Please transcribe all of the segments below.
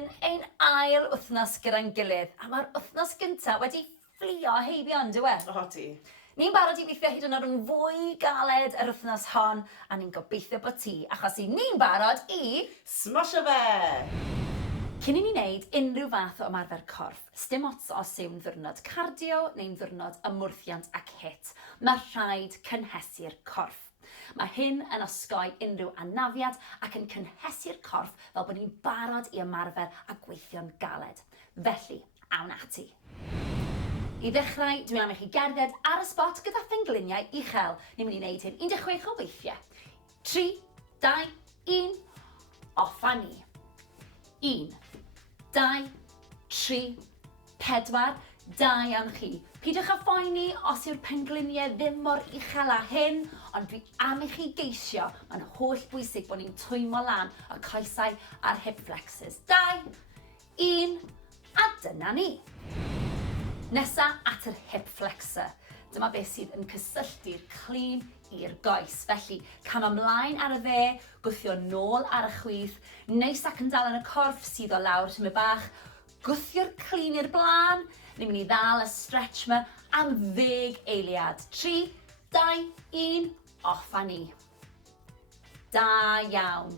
yn ein ail wythnos gyda'n gilydd, a mae'r wythnos gyntaf wedi fflio heibio yn dywe. O ti. Ni'n barod i weithio hyd yn oed yn fwy galed yr wythnos hon, a ni'n gobeithio bod ti, achos ni'n barod i... Smosio fe! Cyn i ni wneud unrhyw fath o ymarfer corff, sdim ots os yw'n ddiwrnod cardio neu'n ddiwrnod ymwrthiant ac HIIT, mae rhaid cynhesu'r corff. Mae hyn yn osgoi unrhyw anafiad ac yn cynhesu'r corff fel bod ni'n barod i ymarfer a gweithio'n galed. Felly, awn ati. I ddechrau, dwi'n am i chi gerdded ar y spot gyda phengliniau uchel. Ni'n mynd i wneud hyn 16 o weithiau. 3, 2, 1, off a ni. 1, 2, 3, 4, 2 am chi. Pidwch â phoeni os yw'r pengliniau ddim mor uchel â hyn, ond dwi am i chi geisio. Mae'n holl bwysig bod ni'n twymo lan y coesau a'r hip flexors. 2, 1, a dyna ni. Nesa at yr hip flexor. Dyma beth sydd yn cysylltu'r clean i'r goes. Felly, cam ymlaen ar y dde, gwthio nôl ar y chwith, neis ac yn dal yn y corff sydd o lawr tyma bach, gwthio'r clean i'r blaen, ni'n mynd i ddal y stretch yma am 10 eiliad. 3, 2, 1, off a ni. Da iawn.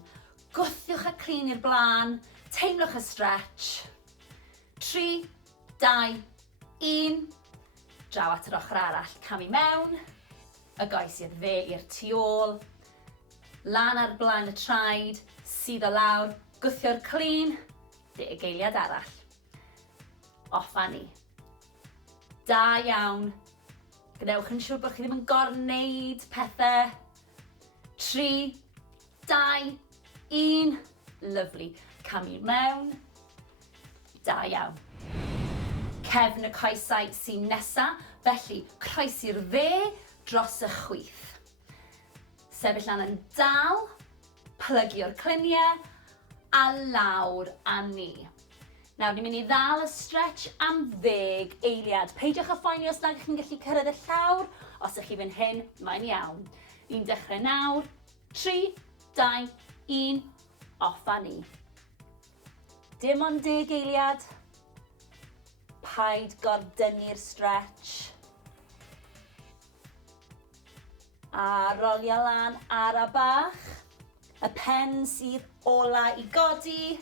Gwthiwch y clean i'r blaen, teimlwch y stretch. 3, 2, 1, draw at yr ochr arall, cam i mewn, y goes i'r dde i'r tu ôl, lan ar blaen y traed, sydd o lawr, gwthio'r clean, 10 eiliad arall. Off a ni. Da iawn. Gwnewch yn siŵr bod chi ddim yn gorneud pethau. 3, 2, 1, lyfli. Cam i mewn. Da iawn. Cefn y coesau sy'n nesa, felly croes i'r dde dros y chwith. Sefyll lan yn dal, plygio'r cluniau, a lawr a ni. Nawr, ni'n mynd i ddal y stretch am 10 eiliad. Peidiwch â phoeni os nag chi'n gallu cyrraedd y llawr, os ych chi fynd hyn, mae'n iawn. Ni'n dechrau nawr, 3, 2, 1, off a ni. Dim ond 10 eiliad. Paid gordynnu'r stretch. A rolio lan ar y bach. Y pen sydd ola i godi.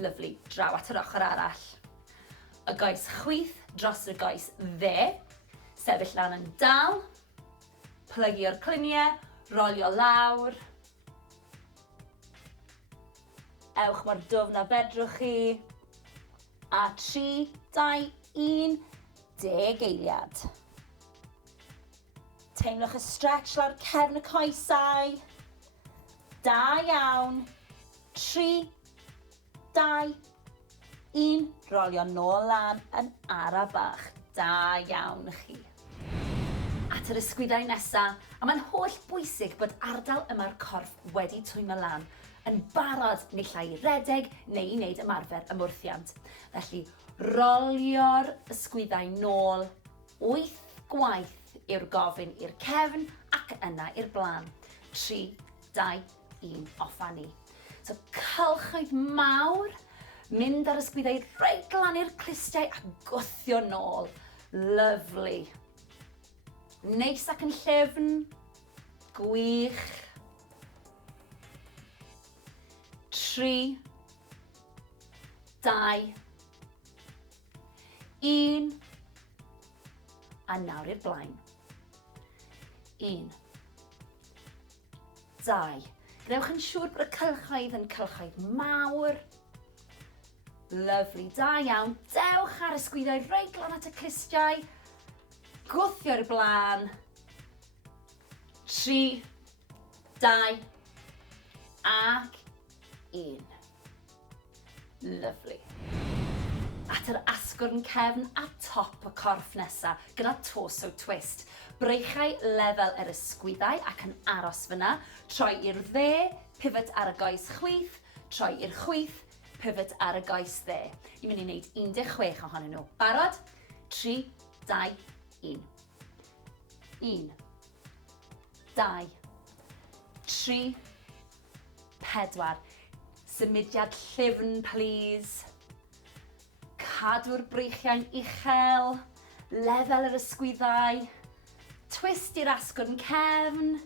Lyfli, draw at yr ochr arall. Y goes chwith dros y goes dde. Sefyll lan yn dal. Plygio'r cluniau, rolio lawr. Ewch mor dwfn a fedrwch chi. A 3, 2, 1, 10 eiliad. Teimlwch y stretch lawr cefn y coesau. Da iawn. 3, 2, 1, rolio nôl lan yn ara bach. Da iawn chi. At yr ysgwyddau nesaf, a mae'n holl bwysig bod ardal yma'r corff wedi twymo lan, yn barod neu llai redeg neu i wneud ymarfer ymwrthiant. Felly, rolio'r ysgwyddau nôl, 8 gwaith yw'r gofyn i'r cefn ac yna i'r blaen. 3, 2, 1, off a ni. So, cylchoedd mawr, mynd ar ysgwyddau reit lan i'r clustiau a gwthio nôl. Lyfli. Neis ac yn llefn, gwych. 3, 2, 1, a nawr i'r blaen. 1, 2. Gwnewch yn siŵr bod y cylchoedd yn cylchoedd mawr. Lyfli, da iawn. Dewch ar ysgwyddau reit lan at y clustiau. Gwthio'r blaen. 3, 2, ac 1. Lyfli. At yr asgwrn cefn a top y corff nesa gyda torso twist. Breichau lefel yr ysgwyddau ac yn aros fyna. Troi i'r dde, pivot ar y goes chwith. Troi i'r chwith, pivot ar y goes dde. Ni'n mynd i wneud 16 ohonyn nhw. Barod? 3, 2, 1. 1, 2, 3, 4. Symudiad llyfn, please. Cadw'r breichiau'n uchel. Lefel yr ysgwyddau. Twist i'r asgwrn cefn.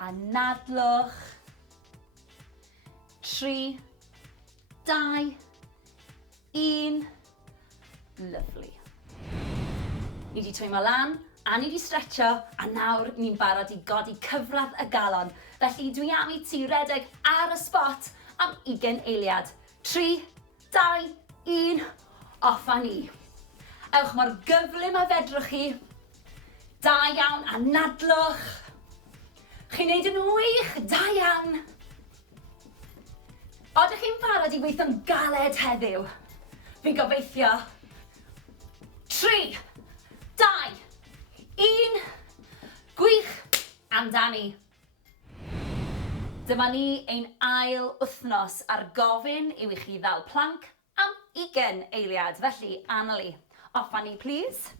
A nadlwch. 3, 2, 1. Lovely. Ni wedi twymo lan, a ni wedi stretcho, a nawr ni'n barod i godi cyfradd y galon. Felly dwi am i ti redeg ar y spot am 20 eiliad. 3, 2, 1, off a ni. Ewch mor gyflym a fedrwch chi. Da iawn, a nadlwch. Chi'n neud yn wych, da iawn. Odych chi'n barod i weithio'n galed heddiw? Fi'n gobeithio. 3, 2, 1. Gwych amdani. Dyma ni ein ail wythnos ar gofyn i chi ddal planc am 20 eiliad. Felly, Anneli, off a ni, please.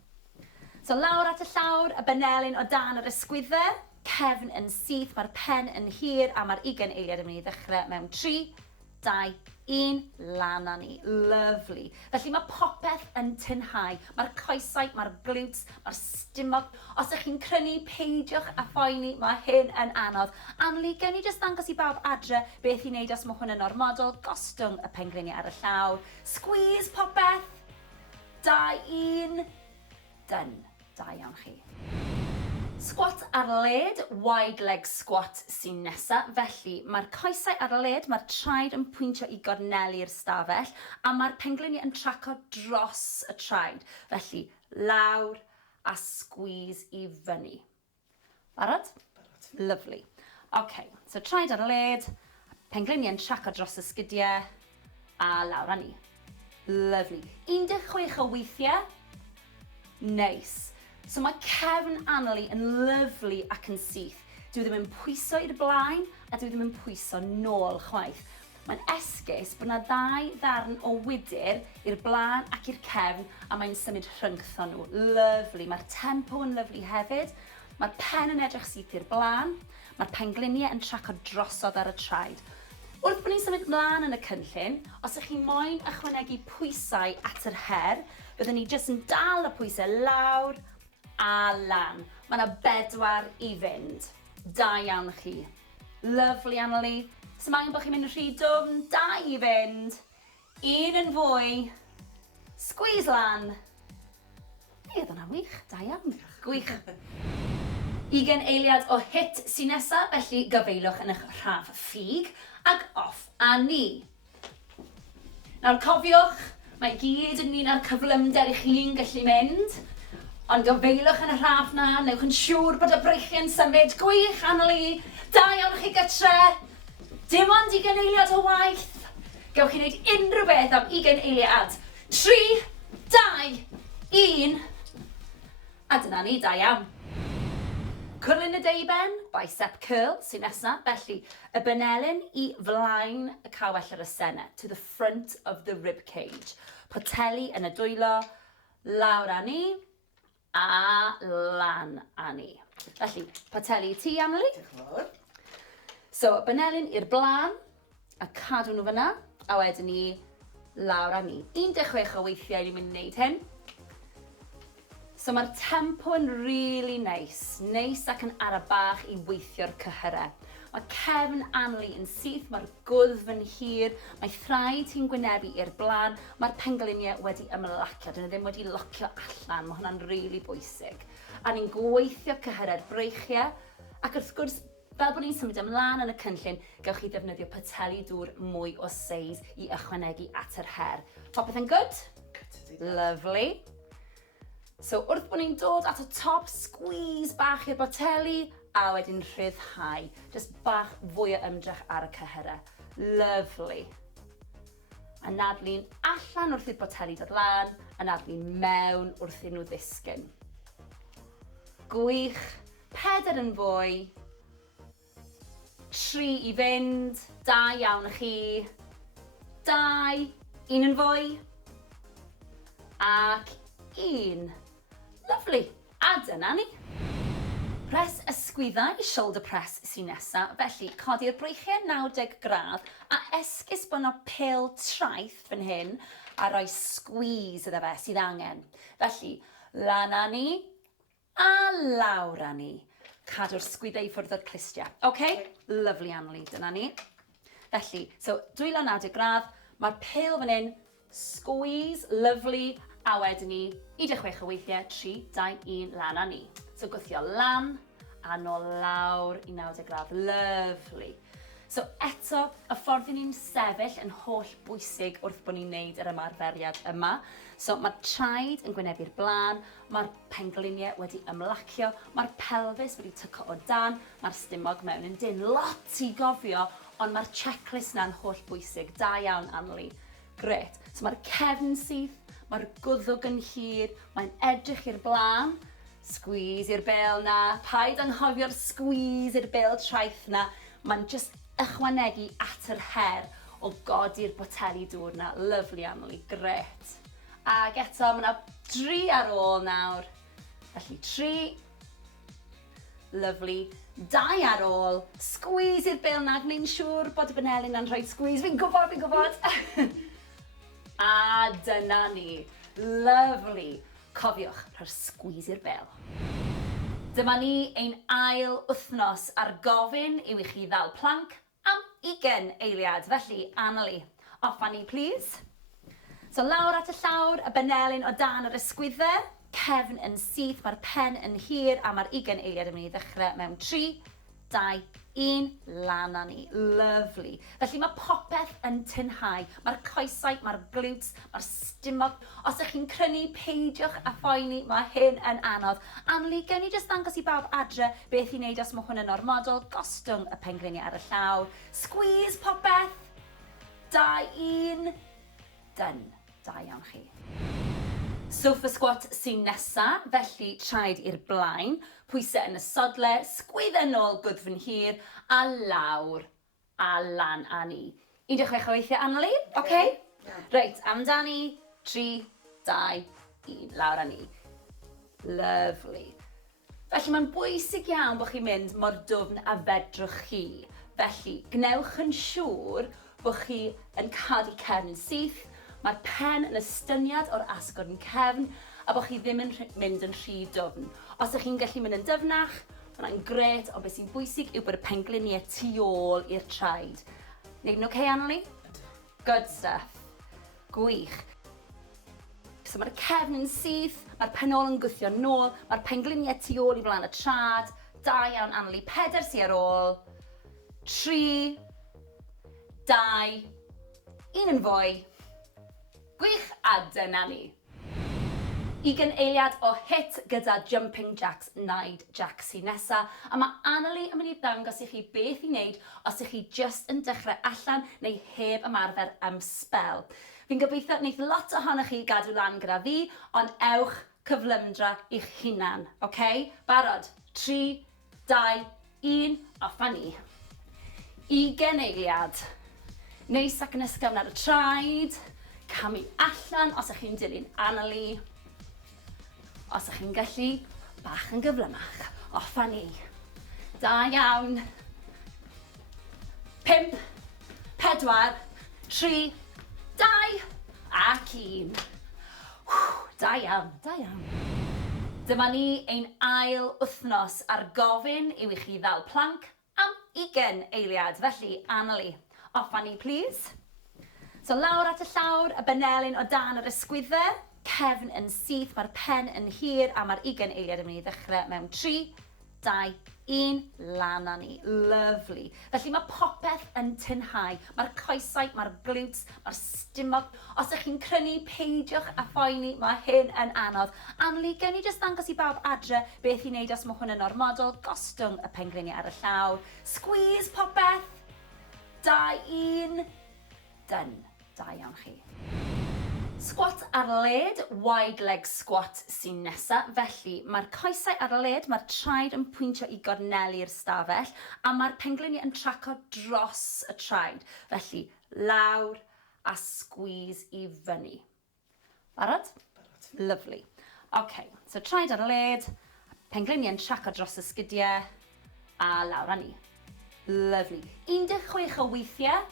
So, lawr at y llawr, y benelyn o dan yr ysgwyddau. Cefn yn syth, mae'r pen yn hir, a mae'r 20 eiliad yn mynd i ddechrau mewn 3, 2, 1, lan a ni. Lovely. Felly mae popeth yn tynhau. Mae'r coesau, mae'r glutes, mae'r stumog. Os ydych chi'n crynu, peidiwch a phoeni, mae hyn yn anodd. Anneli, gewn ni jyst ddangos i bawb adre beth i wneud os mae hwn yn ormodol. Gostwng y pengliniau ar y llawr. Squeeze popeth. 2, 1. Done. Da iawn chi. Squat ar led, wide leg squat sy'n nesa. Felly, mae'r coesau ar led, mae'r traed yn pwyntio i gornelu'r stafell, a mae'r pengliniau yn traco dros y traed. Felly, lawr a squeeze i fyny. Barod? Barod. Lovely. OK, so traed ar led, pengliniau yn traco dros y sgidiau, a lawr a ni. Lovely. 16 o weithiau. Nice. So mae cefn Anneli yn lyflu ac yn syth. Dwi ddim yn pwyso i'r blaen a dwi ddim yn pwyso nôl chwaith. Mae'n esgus bod yna 2 ddarn o wydyr i'r blaen ac i'r cefn a mae'n symud rhyngtho nhw. Lyflu. Mae'r tempo yn lyflu hefyd. Mae'r pen yn edrych syth i'r blaen. Mae'r pengliniau yn traco drosodd ar y traed. Wrth bod ni'n symud mlaen yn y cynllun, os ydych chi moyn ychwanegu pwysau at yr her, byddwn ni jyst yn dal y pwysau lawr a lan. Mae yna 4 i fynd. Da iawn chi. Lovely, Anneli. So mae angen bod chi'n mynd yn rhy dwfn. 2 i fynd. 1 yn fwy. Squeeze lan. Oedd hwnna wych. Da iawn. Gwych. 20 eiliad o HIIT sy'n nesa, felly gyfeilwch yn eich rhaf ffug, ac off a ni. Nawr cofiwch, mae gyd yn un ar cyflymder i chi'n gallu mynd, ond gyfeilwch yn y rhaf na, newch yn siŵr bod y breichiau'n symud. Gwych, Anneli, da iawn chi gytre. Dim ond 20 eiliad o waith. Gewch chi wneud unrhyw beth am 20 eiliad. 3, 2, 1. A dyna ni, da iawn. Cwrlyn y deuben, bicep curl sy'n nesa, felly y benelyn i flaen y cawell yr ysene, to the front of the rib cage. Poteli yn y dwylo, lawr a ni, a lan a ni. Felly, poteli i ti, Anneli. Diolch yn fawr. So, benelyn i'r blaen, a cadw nhw fyna, a wedyn ni lawr a ni. 16 o weithiau ni'n mynd i wneud hyn. So mae'r tempo yn really nice. Nice ac yn ara bach i weithio'r cyhyrau. Mae cefn Anneli yn syth, mae'r gwddf yn hir, mae thraed hi'n gwynebu i'r blaen, mae'r pengliniau wedi ymlacio, dyn nhw ddim wedi locio allan, mae hwnna'n really bwysig. A ni'n gweithio cyhyrau'r breichiau, ac wrth gwrs, fel bod ni'n symud ymlaen yn y cynllun, gewch chi ddefnyddio poteli dŵr mwy o seis i ychwanegu at yr her. Popeth yn good? Lovely. So wrth bod ni'n dod at y top, squeeze bach i'r boteli, a wedyn rhyddhau. Just bach fwy o ymdrech ar y cyhyrau. Lovely. A nadlu'n allan wrth i'r boteli dod lan, a nadlu'n mewn wrth i nhw ddisgyn. Gwych. 4 yn fwy. 3 i fynd. Da iawn chi. 2. 1 yn fwy. Ac 1. Lovely. A dyna ni. Press ysgwyddau, shoulder press sy'n nesa. Felly, codi'r breichiau 90 gradd a esgus bod yna pil traeth fan hyn a rhoi squeeze iddo fe sydd angen. Felly, lan â ni a lawr â ni. Cadw'r sgwyddau i ffwrdd o'r clistiau. Okay? Lovely, Anneli, dyna ni. Felly, so 290 gradd, mae'r pil fan hyn, squeeze, lovely, a wedyn ni 16 o weithiau, 3, 2, 1, lan â ni. So gwthio lan, a nôl lawr i 90 gradd, lovely. So eto, y ffordd i ni'n sefyll yn holl bwysig wrth bod ni'n neud yr ymarferiad yma. So mae'r traed yn gwynebu'r blaen, mae'r pengliniau wedi ymlacio, mae'r pelfis wedi tyco o dan, mae'r stumog mewn yn dyn. Lot i gofio, ond mae'r checklist na'n holl bwysig. Da iawn, Anneli. Gret. So mae'r cefn syth, mae'r gwddwg yn hir, mae'n edrych i'r blaen, squeeze i'r bel na, paid anghofio'r squeeze i'r bel traeth na, mae'n just ychwanegu at yr her o godi'r boteli dŵr na. Lovely, Anneli, gret. Ac eto, mae yna 3 ar ôl nawr. Felly 3, lovely, 2 ar ôl, squeeze i'r bel na, gwneud siŵr bod y Benelyn yn rhoi squeeze, fi'n gwybod. A dyna ni, lovely. Cofiwch, rhoi'r squeeze i'r bel. Dyma ni ein ail wythnos ar gofyn yw i chi ddal planc am 20 eiliad. Felly, Anneli, off â ni, please. So lawr at y llawr, y Benelyn o dan yr ysgwyddau, cefn yn syth, mae'r pen yn hir, a mae'r 20 eiliad yn mynd i ddechrau mewn 3, 2, 1, lan â ni. Lovely. Felly mae popeth yn tynhau. Mae'r coesau, mae'r glutes, mae'r stumog. Os ydych chi'n crynu, peidiwch a phoeni, mae hyn yn anodd. Anneli, gewn ni jyst ddangos i bawb adre beth i wneud os mae hwn yn ormodol. Gostwng y pengliniau ar y llaw. Squeeze popeth. 2, 1. Done. Da iawn chi. Sofa squat sy'n nesa, felly traed i'r blaen, pwysau yn y sodle, sgwyddau nôl gwdd fy hir, a lawr, a lan â ni. 16 o weithiau, Anneli, oce? Reit, amdani, 3, 2, 1, lawr â ni. Lovely. Felly mae'n bwysig iawn bod chi'n mynd mor dwfn a fedrwch chi. Felly, gnewch yn siŵr bod chi yn cadw cefn syth, mae'r pen yn estyniad o'r asgwrn cefn, a bod chi ddim yn mynd yn rhy dwfn. Os ydych chi'n gallu mynd yn dyfnach, mae'n gret, ond beth sy'n bwysig yw bod y pengliniau tu ôl i'r traed. Neud yn oce, Anneli? Good stuff. Gwych. So mae'r cefn yn syth, mae'r penol yn gwthio nôl, mae'r pengliniau tu ôl i flaen y trad. Da iawn, Anneli. 4 sy'n ar ôl. 3, 2, 1 yn fwy. Gwych, a dyna ni. 20 eiliad o HIIT gyda jumping jacks, naid jacks sy'n nesa, a mae Anneli yn mynd i ddangos i chi beth i wneud os ych chi just yn dechrau allan neu heb ymarfer am spel. Fi'n gobeithio wneud lot ohonoch chi gadw lan gyda fi, ond ewch cyflymdra i'ch hunan, oce? Barod? 3, 2, 1, off â ni. 20 eiliad. Neis ac yn ysgafn ar y traed. Camu allan os ych chi'n dilyn Anneli. Os ych chi'n gallu, bach yn gyflymach. Off â ni. Da iawn. 5, 4, 3, 2, ac 1. Da iawn, da iawn. Dyma ni ein ail wythnos ar gofyn yw i chi ddal planc am 20 eiliad. Felly, Anneli, off â ni, please. So lawr at y llawr, y Benelyn o dan yr ysgwyddau, cefn yn syth, mae'r pen yn hir, a mae'r 20 eiliad yn mynd i ddechrau mewn 3, 2, 1, lan â ni. Lovely. Felly mae popeth yn tynhau. Mae'r coesau, mae'r glutes, mae'r stumog. Os ydych chi'n crynu, peidiwch a phoeni, mae hyn yn anodd. Anneli, gewn ni jyst ddangos i bawb adre beth i wneud os mae hwn yn ormodol. Gostwng y pengliniau ar y llaw. Squeeze popeth. 2, 1. Done. Da iawn chi. Squat ar led, wide leg squat sy'n nesa. Felly, mae'r coesau ar led, mae'r traed yn pwyntio i gornelu'r stafell, a mae'r pengliniau yn traco dros y traed. Felly, lawr a squeeze i fyny. Barod? Barod. Lovely. OK, so traed ar led, pengliniau yn traco dros y sgidiau, a lawr â ni. Lovely. 16 o weithiau.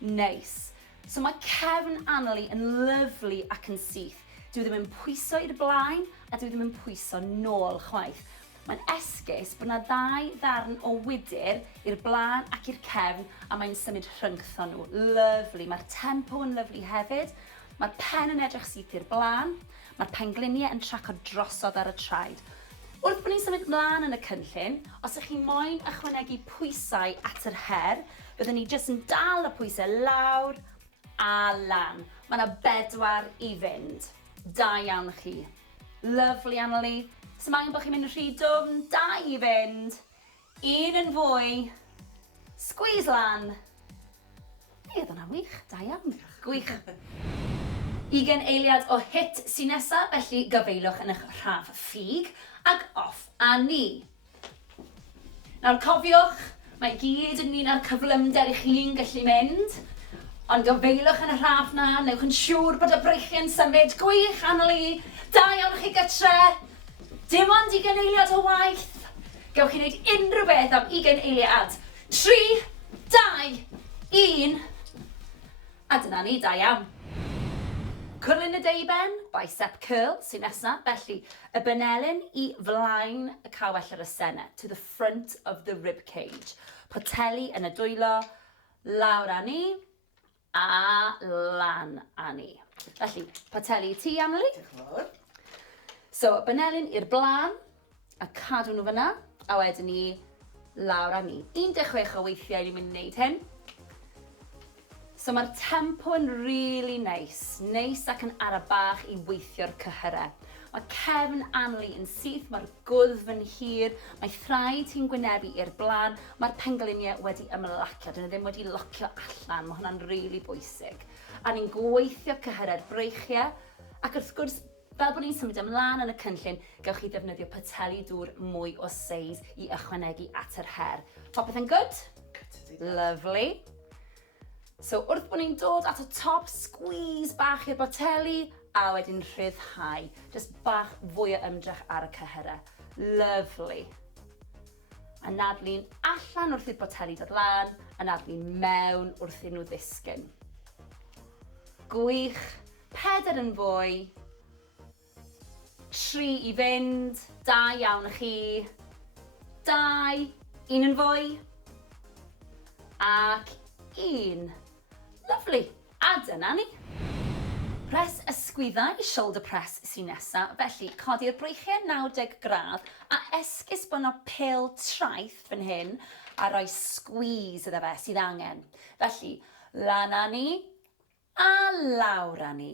Nice. So mae cefn Anneli yn lyflu ac yn syth. Dwi ddim yn pwyso i'r blaen a dwi ddim yn pwyso nôl chwaith. Mae'n esgus bod yna 2 ddarn o wydyr i'r blaen ac i'r cefn a mae'n symud rhyngtho nhw. Lyflu. Mae'r tempo yn lyflu hefyd. Mae'r pen yn edrych syth i'r blaen. Mae'r pengliniau yn traco drosodd ar y traed. Wrth bod ni'n symud mlaen yn y cynllun, os ydych chi moyn ychwanegu pwysau at yr her, byddwn ni jyst yn dal y pwysau lawr a lan. Mae yna 4 i fynd. Da iawn chi. Lyflu Anneli. So mae angen bod chi'n mynd yn rhy dwfn. 2 i fynd. 1 yn fwy. Squeeze lan. Oedd hwnna'n wych. Da iawn. Gwych. 20 eiliad o HIIT sy'n nesaf, felly gyfeilwch yn eich rhaf ffug ac off a ni. Nawr cofiwch, mae gyd yn un ar cyflymder i chi'n gallu mynd. Ond gyfeilwch yn y rhaf na, newch yn siŵr bod y breichiau'n symud. Gwych, Anneli. Da iawn chi gytre. Dim ond 20 eiliad o waith. Gewch chi wneud unrhyw beth am 20 eiliad. 3, 2, 1. A dyna ni, da iawn. Cwrlyn y deuben, bicep curl sy'n nesaf, felly y benelyn i flaen y cawell ar y sene, to the front of the rib cage. Poteli yn y dwylo, lawr â ni, a lan â ni. Felly, poteli ti, Anneli. Diolch yn fawr. So, benelyn i'r blaen, a cadw nhw fyna, a wedyn ni lawr â ni. 16 o weithiau ni'n mynd i wneud hyn. So mae'r tempo yn really nice. Nice ac yn ara bach i weithio'r cyhyrau. Mae cefn Anneli yn syth, mae'r gwddf yn hir, mae thraed hi'n gwynebu i'r blaen, mae'r pengliniau wedi ymlacio, dyn nhw ddim wedi locio allan, mae hwnna'n really bwysig. A ni'n gweithio cyhyrau'r breichiau, ac wrth gwrs, fel bod ni'n symud ymlaen yn y cynllun, gewch chi ddefnyddio poteli dŵr mwy o seis i ychwanegu at yr her. Popeth yn good? Lovely. So wrth bod ni'n dod at y top, squeeze bach i'r boteli, a wedyn rhyddhau. Just bach fwy o ymdrech ar y cyhyrau. Lovely. A nadlu'n allan wrth i'r boteli dod lan, a nadlu'n mewn wrth i nhw ddisgyn. Gwych. 4 yn fwy. 3 i fynd. Da iawn chi. 2. 1 yn fwy. Ac 1. Lovely. A dyna ni. Press ysgwyddau i shoulder press sy'n nesaf, felly codi'r breichiau 90 gradd a esgus bod yna pil traeth fan hyn a rhoi squeeze iddo fe sydd angen. Felly, lan â ni a lawr â ni.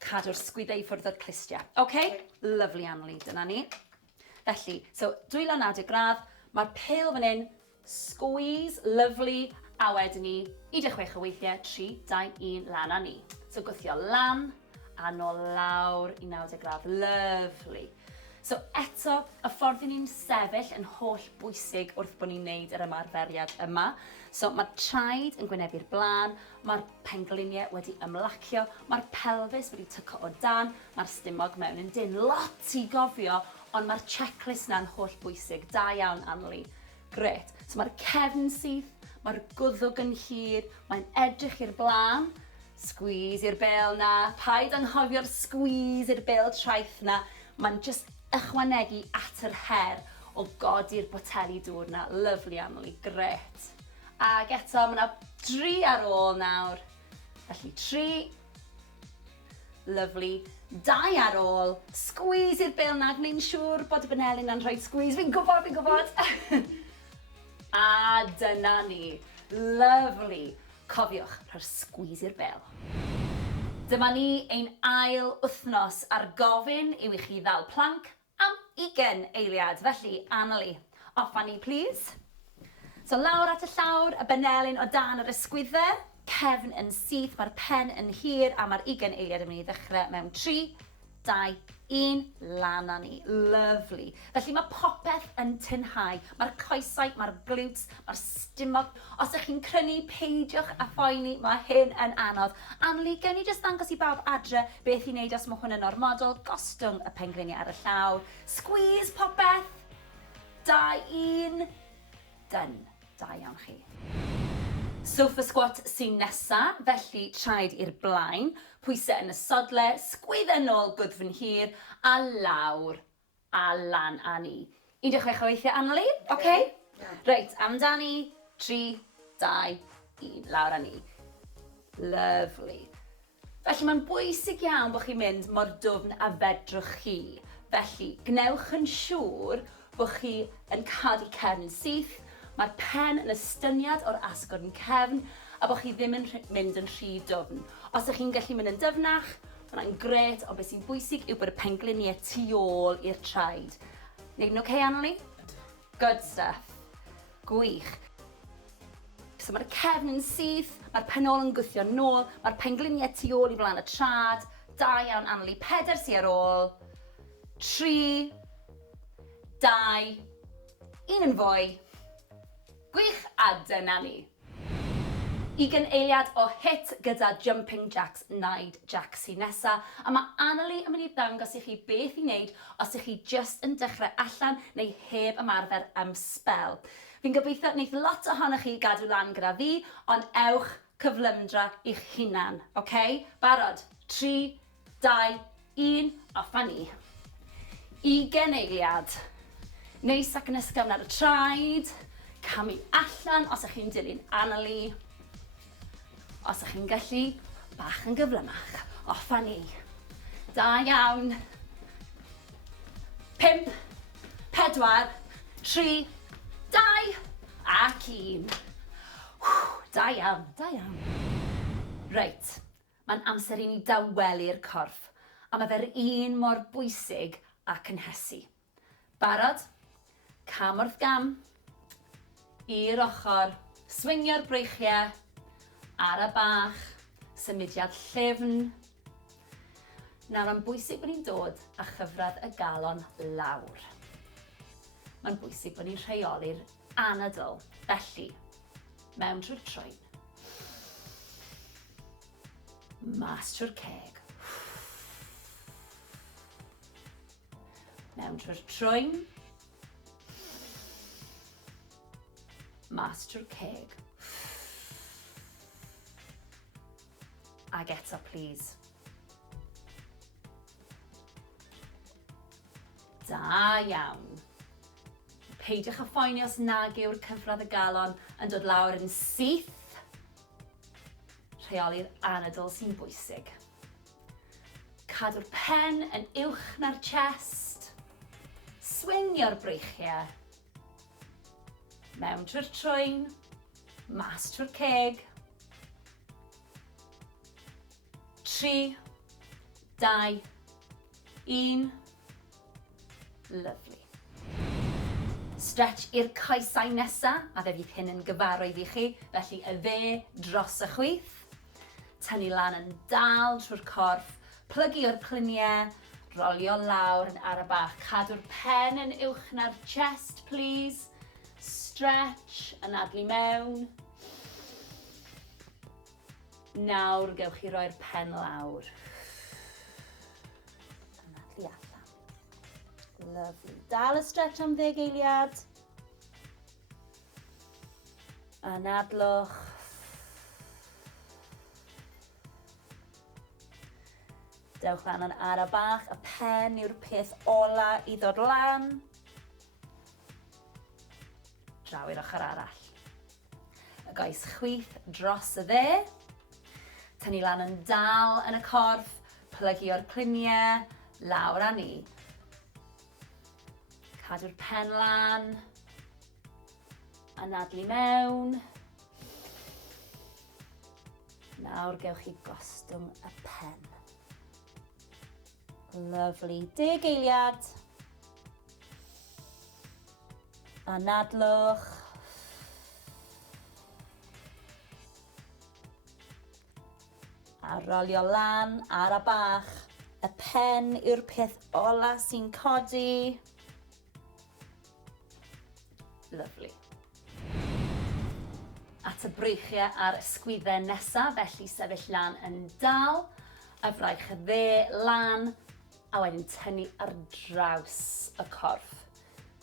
Cadw'r sgwyddau i ffwrdd o'r clustiau. OK? Lovely, Anneli. Dyna ni. Felly, so dwylo 90 gradd, mae'r pil fan hyn, squeeze, lovely, a wedyn ni 16 o weithiau, 3, 2, 1, lan â ni. So gwthio lan a nôl lawr i 90 gradd. Lovely. So eto, y ffordd i ni'n sefyll yn holl bwysig wrth bod ni'n neud yr ymarferiad yma. So mae'r traed yn gwynebu'r blaen, mae'r pengliniau wedi ymlacio, mae'r pelfis wedi tyco o dan, mae'r stumog mewn yn dyn. Lot i gofio, ond mae'r checklist na'n holl bwysig. Da iawn, Anneli. Gret. So mae'r cefn syth, mae'r gwddwg yn hir, mae'n edrych i'r blaen, squeeze i'r bel na, paid anghofio'r squeeze i'r bel traeth na, mae'n just ychwanegu at yr her o godi'r boteli dŵr na. Lovely, Anneli, gret. Ac eto, mae yna 3 ar ôl nawr. Felly 3, lovely, 2 ar ôl, squeeze i'r bel na, gwneud siŵr bod y benelyn yn rhoi squeeze, fi'n gwybod. A dyna ni. Lovely. Cofiwch, rhoi'r squeeze i'r bel. Dyma ni ein ail wythnos ar gofyn i'w i chi ddal planc am 20 eiliad. Felly, Anneli, off a ni, please. So lawr at y llawr, y benelyn o dan yr ysgwyddau, cefn yn syth, mae'r pen yn hir, a mae'r 20 eiliad yn mynd i ddechrau mewn 3, 2, 1, lan â ni. Lovely. Felly mae popeth yn tynhau. Mae'r coesau, mae'r glutes, mae'r stumog. Os ydych chi'n crynu, peidiwch a phoeni, mae hyn yn anodd. Anneli, gewn ni jyst ddangos i bawb adre beth i wneud os mae hwn yn ormodol. Gostwng y pengliniau ar y llaw. Squeeze popeth. 2, 1. Done. Da iawn chi. Sofa squat sy'n nesa, felly traed i'r blaen, pwysau yn y sodle, sgwyddau nôl gwddf yn hir, a lawr, a lan a ni. 16 o weithiau, Anneli, oce? Reit, amdani, 3, 2, 1, lawr a ni. Lovely. Felly mae'n bwysig iawn bod chi'n mynd mor dwfn a fedrwch chi. Felly, gnewch yn siŵr bod chi yn cadw cefn syth, mae'r pen yn estyniad o'r asgwrn cefn, a bod chi ddim yn mynd yn rhy dwfn. Os ydych chi'n gallu mynd yn dyfnach, mae'n gret, ond beth sy'n bwysig yw bod y pengliniau tu ôl i'r traed. Neud yn oce, Anneli? Good stuff. Gwych. So mae'r cefn yn syth, mae'r penol yn gwythio nôl, mae'r pengliniau tu ôl i flaen y trad. Da iawn, Anneli. 4 sy ar ôl. 3, 2, 1 yn fwy. Gwych, a dyna ni. 20 eiliad o HIIT gyda jumping jacks, naid jacks sy'n nesa, a mae Anneli yn mynd i ddangos i chi beth i wneud os ych chi just yn dechrau allan neu heb ymarfer am spel. Fi'n gobeithio wneud lot ohonoch chi gadw lan gyda fi, ond ewch cyflymdra i'ch hunan, oce? Barod? 3, 2, 1, off a ni. 20 eiliad. Neis ac yn ysgafn ar y traed. Camu allan os ych chi'n dilyn Anneli. Os ych chi'n gallu, bach yn gyflymach. Off a ni. Da iawn. 5, 4, 3, 2, ac 1. Da iawn, da iawn. Reit, mae'n amser i ni dawelu'r corff, a mae fe'r un mor bwysig ac yn hysu. Barod? Cam wrth gam. I'r ochr, swingio'r breichiau, ar y bach, symudiad llyfn. Nawr, mae'n bwysig bod ni'n dod a chyfradd y galon lawr. Mae'n bwysig bod ni'n rheoli'r anadl, felly, mewn trwy'r troen. Mas trwy'r ceg. Mewn trwy'r troen. Mas trwy'r ceg. Ag eto, please. Da iawn. Peidiwch â phoeni os nag yw'r cyfradd y galon yn dod lawr yn syth. Rheoli'r anadl sy'n bwysig. Cadw'r pen yn uwch na'r chest. Swingio'r breichiau. Mewn trwy'r troen, mas trwy'r ceg. 3, 2, 1. Lovely. Stretch i'r coesau nesa, a fe fydd hyn yn gyfarwydd i chi, felly y dde dros y chwith. Tynnu lan yn dal trwy'r corff, plygu o'r cluniau, rolio lawr yn ar y bach. Cadw'r pen yn uwch na'r chest, please. Stretch, anadlu mewn. Nawr gewch chi roi'r pen lawr. Anadlu allan. Lovely. Dal y stretch am 10 eiliad. Anadlwch. Dewch lan yn ar y bach. Y pen yw'r peth ola i ddod lan. Draw i'r ochr arall. Y goes chwith dros y dde. Tynnu lan yn dal yn y corff, plygu o'r cluniau, lawr a ni. Cadw'r pen lan. Anadlu mewn. Nawr gewch chi gostwng y pen. Lovely. 10 eiliad. Anadlwch. A rolio lan ar y bach. Y pen yw'r peth ola sy'n codi. Lovely. At y breichiau a'r ysgwyddau nesaf, felly sefyll lan yn dal. A fraich y dde lan, a wedyn tynnu ar draws y corff.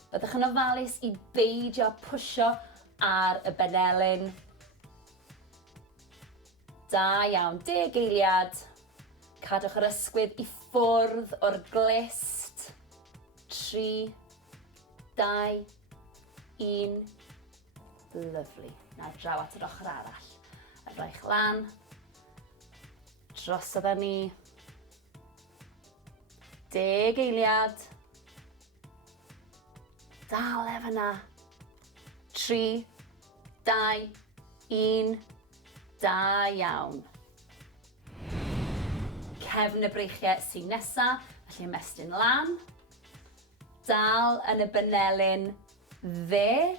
Byddwch yn ofalus i beidio pwsio ar y benelyn. Da iawn, 10 eiliad. Cadwch yr ysgwydd i ffwrdd o'r glist. 3, 2, 1. Lyfli. Nawr draw at yr ochr arall. Roi'ch lan. Drosodd â ni. 10 eiliad. Dal efo na. 3, 2, 1. Da iawn. Cefn y breichiau sy'n nesa, felly ymestyn lan. Dal yn y banelyn dde.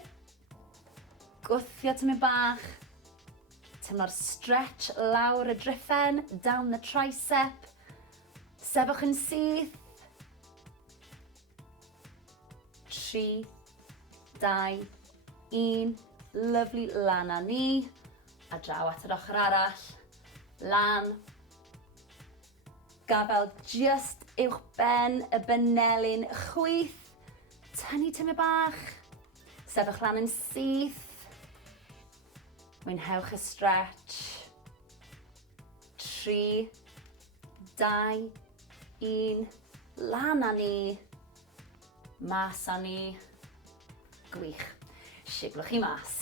Gwthio tymyn bach. Tymlo'r stretch lawr y driffen, down the tricep. Sefwch yn syth. 3, 2, 1. Lyfli, lan â ni. A draw at yr ochr arall. Lan. Gafel just uwch ben y banelyn chwith. Tynnu tymyn bach. Sefwch lan yn syth. Mwynhewch y stretch. 3, 2, 1. Lan â ni. Mas â ni. Gwych. Siglwch chi mas.